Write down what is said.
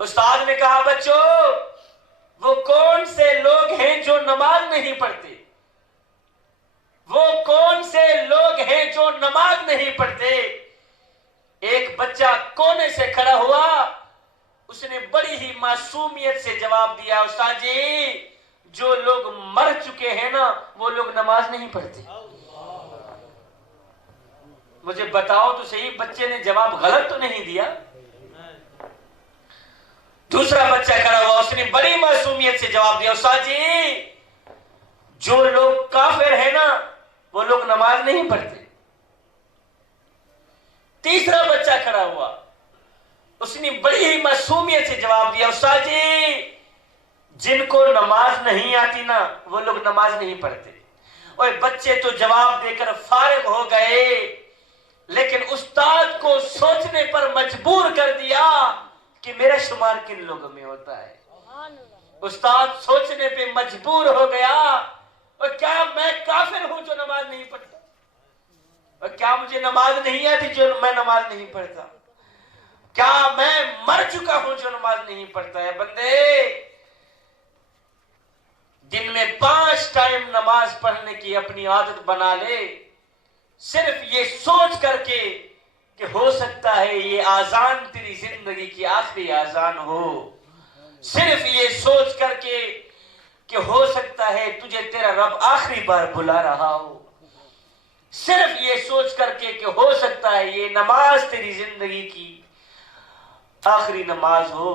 استاد نے کہا بچوں وہ کون سے لوگ ہیں جو نماز نہیں پڑھتے؟ وہ کون سے لوگ ہیں جو نماز نہیں پڑھتے؟ ایک بچہ کونے سے کھڑا ہوا، اس نے بڑی ہی معصومیت سے جواب دیا، استاد جی جو لوگ مر چکے ہیں نا وہ لوگ نماز نہیں پڑھتے۔ مجھے بتاؤ تو صحیح، بچے نے جواب غلط تو نہیں دیا؟ دوسرا بچہ کھڑا ہوا، اس نے بڑی معصومیت سے جواب دیا، استاد جی جو لوگ کافر ہیں نا وہ لوگ نماز نہیں پڑھتے۔ تیسرا بچہ کھڑا ہوا، اس نے بڑی ہی معصومیت سے جواب دیا، استاد جی جن کو نماز نہیں آتی نا وہ لوگ نماز نہیں پڑھتے۔ اور بچے تو جواب دے کر فارغ ہو گئے، لیکن استاد کو سوچنے پر مجبور کر دیا کہ میرا شمار کن لوگوں میں ہوتا ہے۔ استاد سوچنے پہ مجبور ہو گیا، اور کیا میں کافر ہوں جو نماز نہیں پڑھتا؟ اور کیا مجھے نماز نہیں آتی جو میں نماز نہیں پڑھتا؟ کیا میں مر چکا ہوں جو نماز نہیں پڑھتا ہے؟ بندے دن میں 5 ٹائم نماز پڑھنے کی اپنی عادت بنا لے، صرف یہ سوچ کر کے کہ ہو سکتا ہے یہ آزان تیری زندگی کی آخری آزان ہو، صرف یہ سوچ کر کے کہ ہو سکتا ہے تجھے تیرا رب آخری بار بلا رہا ہو، صرف یہ سوچ کر کے کہ ہو سکتا ہے یہ نماز تیری زندگی کی آخری نماز ہو،